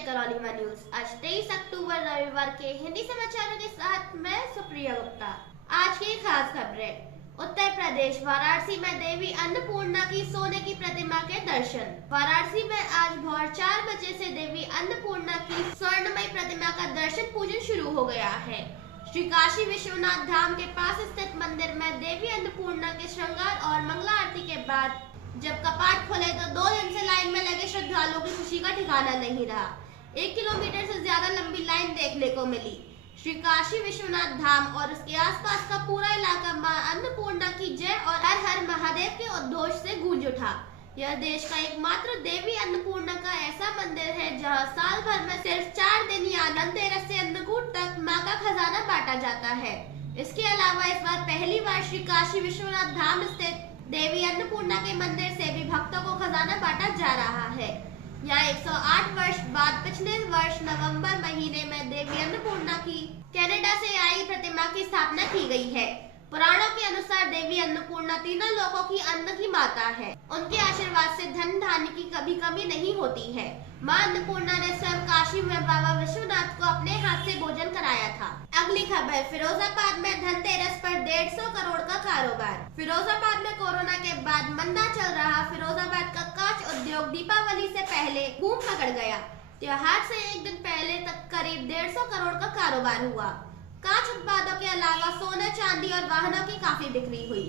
करौलीमा news. आज 23 अक्टूबर रविवार के हिंदी समाचारों के साथ मैं सुप्रिया गुप्ता। आज की खास खबरें। उत्तर प्रदेश वाराणसी में देवी अन्नपूर्णा की सोने की प्रतिमा के दर्शन। वाराणसी में आज भोर 4 बजे से देवी अन्नपूर्णा की स्वर्णमयी प्रतिमा का दर्शन पूजन शुरू हो गया है। श्री काशी विश्वनाथ धाम के पास स्थित मंदिर में देवी अन्नपूर्णा के श्रृंगार और मंगला आरती के बाद जब कपाट खोले तो 2 दिन से लाइन में लगे श्रद्धालुओं की खुशी का ठिकाना नहीं रहा। 1 किलोमीटर से ज्यादा लंबी लाइन देखने को मिली। श्री काशी विश्वनाथ धाम और उसके आसपास का पूरा इलाका मां अन्नपूर्णा की जय और हर हर महादेव के उद्घोष से गूंज उठा। यह देश का एकमात्र देवी अन्नपूर्णा का ऐसा मंदिर है जहां साल भर में सिर्फ 4 दिन या धनतेरस से अन्नकूट तक मां का खजाना बांटा जाता है। इसके अलावा इस बार पहली बार श्री काशी विश्वनाथ धाम स्थित देवी अन्नपूर्णा के मंदिर से भी भक्तों को खजाना बांटा जा रहा है। यहाँ 108 वर्ष बाद पिछले वर्ष नवंबर महीने में देवी अन्नपूर्णा की कनाडा से आई प्रतिमा की स्थापना की गई है। पुराणों के अनुसार देवी अन्नपूर्णा तीनों लोगों की अन्न की माता है। उनके आशीर्वाद से धन धान्य की कभी कमी नहीं होती है। मां अन्नपूर्णा ने स्वयं काशी में बाबा विश्वनाथ को अपने हाथ से भोजन कराया था। अगली खबर। फिरोजाबाद में धनतेरस पर 150 करोड़ का कारोबार। फिरोजाबाद में कोरोना के बाद मंदा चल रहा फिरोजाबाद का कांच उद्योग दीपावली से पहले बूम पकड़ गया। त्योहार से एक दिन पहले तक करीब 150 करोड़ का कारोबार हुआ। कांच उत्पादों के अलावा सोना, चांदी और वाहनों की काफी बिक्री हुई।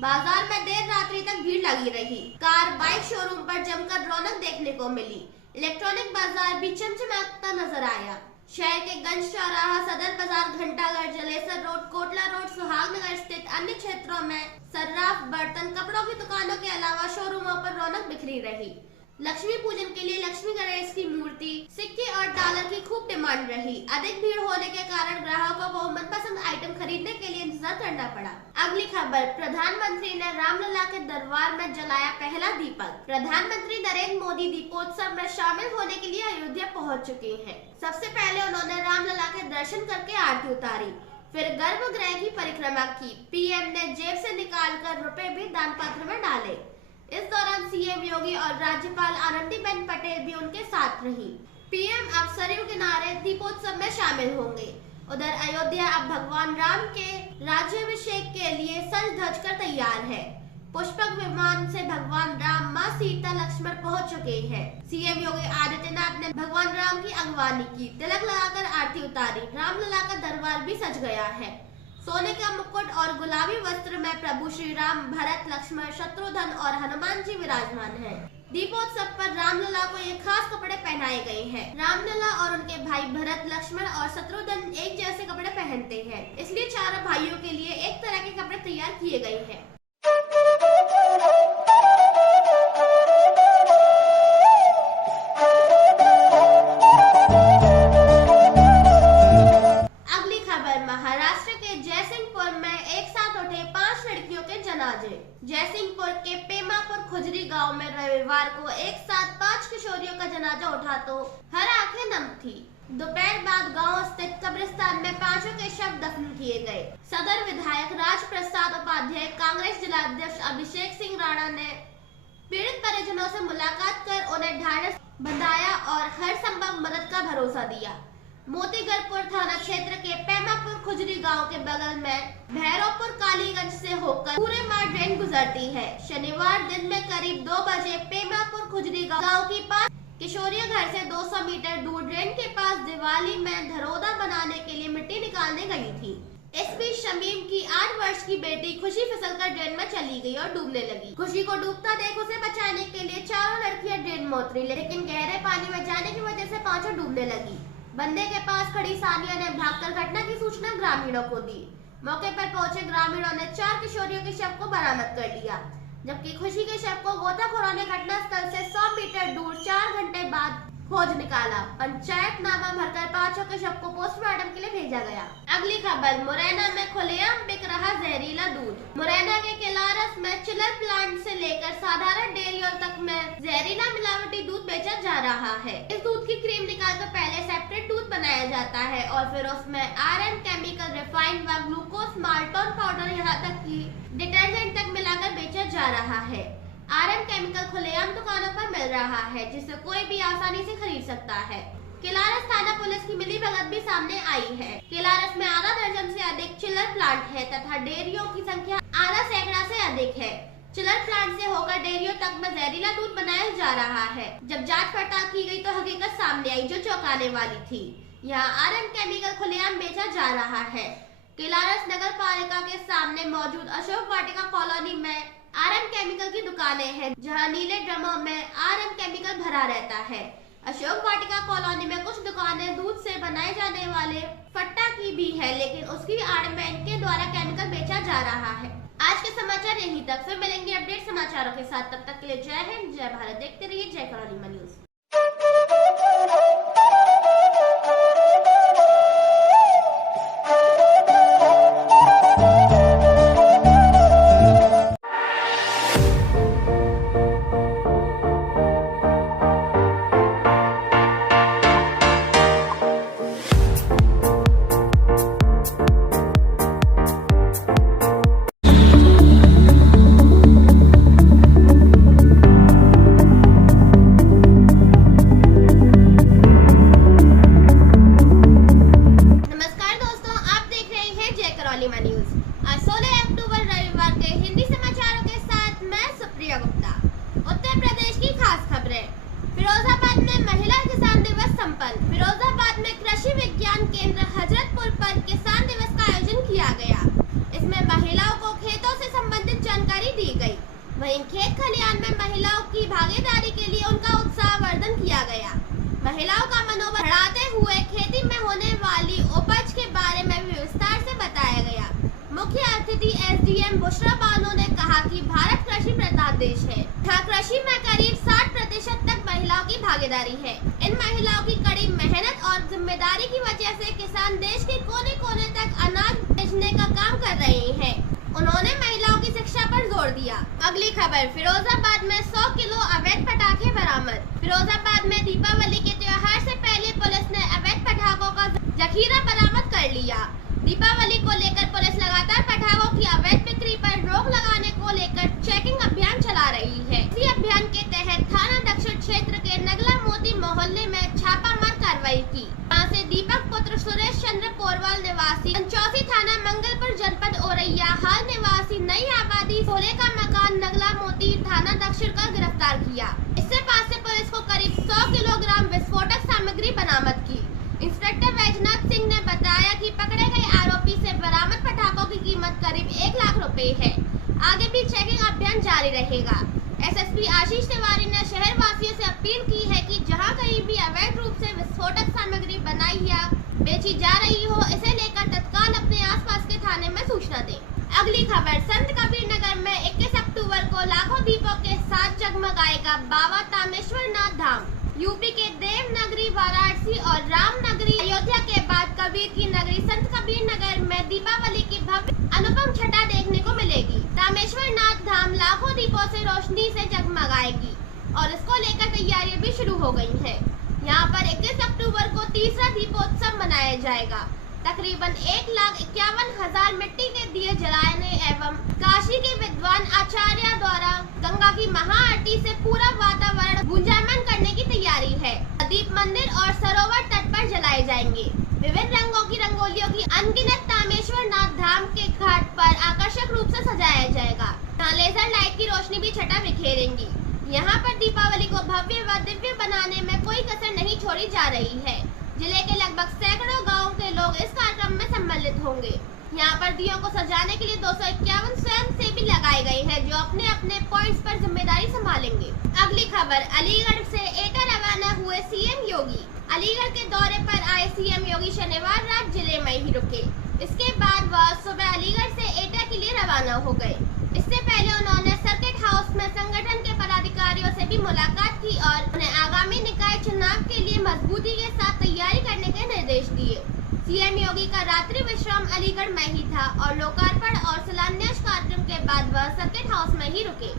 बाजार में देर रात्रि तक भीड़ लगी रही। कार, बाइक शोरूम पर जमकर रौनक देखने को मिली। इलेक्ट्रॉनिक बाजार भी चमचमाता नजर आया। शहर के गंज चौराहा, सदर बाजार, घंटाघर, जलेसर रोड, कोटला रोड, सुहागनगर स्थित अन्य क्षेत्रों में सर्राफ, बर्तन, कपड़ों की दुकानों के अलावा शोरूमों पर रौनक बिखरी रही। लक्ष्मी पूजन के लिए लक्ष्मी गणेश की मूर्ति, सिक्के और डॉलर की खूब डिमांड रही। अधिक भीड़ होने के कारण ग्राहकों को मनपसंद आइटम खरीदने के लिए इंतजार करना पड़ा। अगली खबर। प्रधानमंत्री ने रामलला के दरबार में जलाया पहला दीपक। प्रधानमंत्री नरेंद्र मोदी दीपोत्सव में शामिल होने के लिए अयोध्या पहुँच चुके हैं। सबसे पहले उन्होंने रामलला के दर्शन करके आरती उतारी, फिर गर्भगृह की परिक्रमा की। पीएम ने जेब से निकालकर रुपए भी दान पात्र में डाले। इस दौरान सीएम योगी और राज्यपाल आनंदीबेन पटेल भी उनके साथ रही। पीएम अब सरयू किनारे दीपोत्सव में शामिल होंगे। उधर अयोध्या अब भगवान राम के राज्याभिषेक के लिए सज धज कर तैयार है। पुष्पक विमान से भगवान राम, मां सीता, लक्ष्मण पहुंच चुके हैं। सीएम योगी आदित्यनाथ ने भगवान राम की अगवानी की, तिलक लगाकर आरती उतारी। रामलला का दरबार भी सज गया है। सोने का मुकुट और गुलाबी वस्त्र में प्रभु श्री राम, भरत, लक्ष्मण, शत्रुघ्न और हनुमान जी विराजमान हैं। दीपोत्सव पर रामलला को ये खास कपड़े पहनाए गए हैं। रामलला और उनके भाई भरत, लक्ष्मण और शत्रुघ्न एक जैसे कपड़े पहनते हैं, इसलिए चारों भाइयों के लिए एक तरह के कपड़े तैयार किए गए हैं। जयसिंहपुर के पेमापुर खुजरी गांव में रविवार को एक साथ 5 किशोरियों का जनाजा उठा तो हर आंखें नम थी। दोपहर बाद गांव स्थित कब्रिस्तान में 5 के शव दफन किए गए। सदर विधायक राज प्रसाद उपाध्याय, कांग्रेस जिलाध्यक्ष अभिषेक सिंह राणा ने पीड़ित परिजनों से मुलाकात कर उन्हें ढाढ़स बंधाया और हर संभव मदद का भरोसा दिया। मोतीगरपुर थाना क्षेत्र के पेमापुर खुजरी गांव के बगल में भैरवपुर कालीगंज से होकर पूरे माह ट्रेन गुजरती है। शनिवार दिन में करीब 2 बजे पेमापुर खुजरी गांव की 5 किशोरियां घर से 200 मीटर दूर ट्रेन के पास दिवाली में धरोदा बनाने के लिए मिट्टी निकालने गई थी। इस बीच शमीम की 8 वर्ष की बेटी खुशी फिसलकर ड्रेन में चली गई और डूबने लगी। खुशी को डूबता देख उसे बचाने के लिए चारों लड़कियां ड्रेन में उतरी, लेकिन गहरे पानी में जाने की वजह से 5 डूबने लगी। बंदे के पास खड़ी सानिया ने भागकर घटना की सूचना ग्रामीणों को दी। मौके पर पहुंचे ग्रामीणों ने 4 किशोरियों के शव को बरामद कर लिया, जबकि खुशी के शव को गोताखोरों ने घटनास्थल से 100 मीटर दूर 4 घंटे बाद खोज निकाला। पंचायतनामा भरकर 5 के शव को पोस्टमार्टम के लिए भेजा गया। अगली खबर। मुरैना में खुलेआम बिक रहा जहरीला दूध। मुरैना के केलारस में चिलर प्लांट से लेकर साधारण डेयरियों तक में जहरीला मिलावटी दूध बेचा जा रहा है। इस दूध की क्रीम निकालकर पहले सेपरेट दूध बनाया जाता है और फिर उसमें आयरन केमिकल, रिफाइंड व ग्लूकोज, माल्टोन पाउडर, यहाँ तक कि डिटर्जेंट तक मिलाकर बेचा जा रहा है। आयरन केमिकल खुलेआम दुकानों पर मिल रहा है, जिसे कोई भी आसानी से खरीद सकता है। केलारस थाना पुलिस की मिलीभगत भी सामने आई है। केलारस में आधा दर्जन से अधिक चिल्लर प्लांट है तथा डेयरियों की संख्या आधा सैकड़ा से अधिक है। चिल्लर प्लांट से होकर डेयरियों तक में जहरीला दूध बनाया जा रहा है। जब जांच पड़ताल की गई तो हकीकत सामने आई जो चौंकाने वाली थी। यहाँ आरएन केमिकल खुलेआम बेचा जा रहा है। केलारस नगर पालिका के सामने मौजूद अशोक वाटिका कॉलोनी में आरएन केमिकल की दुकानें हैं, जहां नीले ड्रमों में आरएन केमिकल भरा रहता है। अशोक वाटिका कॉलोनी में कुछ दुकानें दूध से बनाए जाने वाले फट्टा की भी है, लेकिन उसकी आड़ में इनके द्वारा केमिकल बेचा जा रहा है। आज के समाचार यहीं तक, फिर मिलेंगे अपडेट समाचारों के साथ। तब तक के लिए जय हिंद, जय भारत। देखते रहिए जय करोलीमा न्यूज। आज 16 अक्टूबर रविवार के हिंदी समाचारों के साथ मैं सुप्रिया गुप्ता। उत्तर प्रदेश की खास खबरें। फिरोजाबाद में महिला किसान दिवस संपन्न। फिरोजाबाद में कृषि विज्ञान केंद्र हजरतपुर पर किसान दिवस का आयोजन किया गया। इसमें महिलाओं को खेतों से संबंधित जानकारी दी गई। वहीं खेत खलिहान में महिलाओं की भागीदारी के लिए उनका उत्साहवर्धन किया गया। महिलाओं का मनोबल बढ़ाते हुए खेती में होने वाली उपज के बारे में भी विस्तार से बताया गया। मुख्य अतिथि एसडीएम बुशरा बानो ने कहा कि भारत कृषि प्रधान देश है। कृषि में करीब 60% तक महिलाओं की भागीदारी है। इन महिलाओं की कड़ी मेहनत और जिम्मेदारी की वजह से किसान देश के कोने कोने तक अनाज बेचने का काम कर रहे हैं। उन्होंने महिलाओं की शिक्षा पर जोर दिया। अगली खबर, फिरोजाबाद में 100 किलो अवैध पटाखे बरामद। फिरोजाबाद में दीपावली के त्योहार से पहले पुलिस ने अवैध पटाखों का जखीरा बरामद कर लिया। दीपावली को लेकर पुलिस लगातार पटाखों की अवैध बिक्री पर रोक लगाने को लेकर चेकिंग अभियान चला रही है। इसी अभियान के तहत थाना दक्षिण क्षेत्र के नगला मोती मोहल्ले में छापामार कार्रवाई की। वहाँ से दीपक पुत्र सुरेश चंद्र पोरवाल निवासी पंचौसी थाना मंगलपुर जनपद औरैया हाल निवासी नई आबादी 16 का मकान नगला मोती थाना दक्षिण का गिरफ्तार किया। इससे पास से पुलिस को करीब 100 किलोग्राम विस्फोटक सामग्री बरामद की। इंस्पेक्टर वैजनाथ सिंह ने बताया कि पकड़े गए आरोपी से बरामद पटाखों की कीमत करीब 1 लाख रुपए है। आगे भी चेकिंग अभियान जारी रहेगा। एसएसपी आशीष तिवारी ने शहर वासियों से अपील की है कि जहां कहीं भी अवैध रूप से विस्फोटक सामग्री बनाई या बेची जा रही हो, इसे लेकर तत्काल अपने आसपास के थाने में सूचना दें। अगली खबर, संत कबीर नगर में 21 अक्टूबर को लाखों दीपों के साथ जगमगाएगा बाबा तामेश्वर नाथ धाम। यूपी के देवनगरी, वाराणसी और रामनगरी अयोध्या के बाद कबीर की नगरी संत कबीर नगर में दीपावली की भव्य अनुपम छटा देखने को मिलेगी। तामेश्वर नाथ धाम लाखों दीपों से रोशनी से जगमगाएगी और इसको लेकर तैयारियां भी शुरू हो गई हैं। यहाँ पर 21 अक्टूबर को तीसरा दीपोत्सव मनाया जाएगा। तकरीबन 1,51,000 मिट्टी के दिए जलाने एवं काशी के विद्वान आचार्य द्वारा गंगा की महाआरती से पूरा वातावरण गुंजायमान करने की तैयारी है। दीप मंदिर और सरोवर तट पर जलाए जाएंगे। विभिन्न रंगों की रंगोलियों की अनगिनत तामेश्वर नाथ धाम के घाट पर आकर्षक रूप से सजाया जाएगा। यहाँ लेजर लाइट की रोशनी भी छटा बिखेरेंगी। यहाँ पर दीपावली को भव्य व दिव्य बनाने में कोई कसर नहीं छोड़ी जा रही है। जिले के लगभग सैकड़ों गाँव के लोग इस कार्यक्रम में सम्मिलित होंगे। यहाँ पर दियों को सजाने के लिए 251 स्वयंसेवी लगाए गए हैं, जो अपने अपने पॉइंट्स पर जिम्मेदारी संभालेंगे। अगली खबर, अलीगढ़ से एटा रवाना हुए सीएम योगी। अलीगढ़ के दौरे पर आए सीएम योगी शनिवार रात जिले में ही रुके। इसके बाद वह सुबह अलीगढ़ से एटा के लिए रवाना हो गए। इससे पहले उन्होंने सर्किट हाउस में संगठन के पदाधिकारियों से भी मुलाकात की और उन्हें आगामी निकाय चुनाव के लिए मजबूती के साथ तैयारी करने के निर्देश दिए। सीएम योगी का रात्रि विश्राम अलीगढ़ में ही था और लोकार्पण और शिलान्यास कार्यक्रम के बाद वह सर्किट हाउस में ही रुके।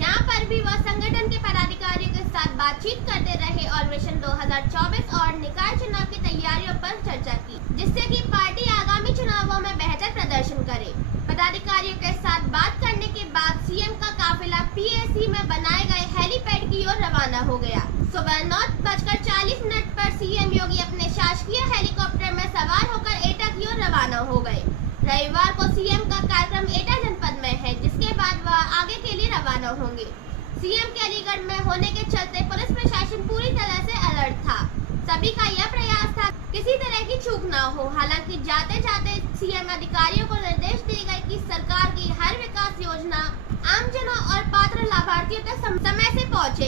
यहाँ पर भी वह संगठन के पदाधिकारियों के साथ बातचीत करते रहे और विजन 2024 और निकाय चुनाव की तैयारियों पर चर्चा की, जिससे कि पार्टी आगामी चुनावों में बेहतर प्रदर्शन करे। पदाधिकारियों के साथ बात करने के बाद सीएम का काफिला पीएसी में बनाए गए हेलीपैड की ओर रवाना हो गया। सुबह 9:40 पर सीएम योगी अपने शासकीय हेलीकॉप्टर में सवार होकर एटा की ओर रवाना हो गए। रविवार को सीएम का कार्यक्रम एटा जनपद में है, जिसके बाद वह आगे के लिए रवाना होंगे। सीएम के अलीगढ़ में होने के चलते पुलिस प्रशासन पूरी तरह से अलर्ट था। सभी का यह प्रयास था किसी तरह की चूक न हो। हालांकि जाते जाते सीएम अधिकारियों को निर्देश दिए गए कि सरकार की हर विकास योजना आमजनों और पात्र लाभार्थियों तक समय से पहुंचे।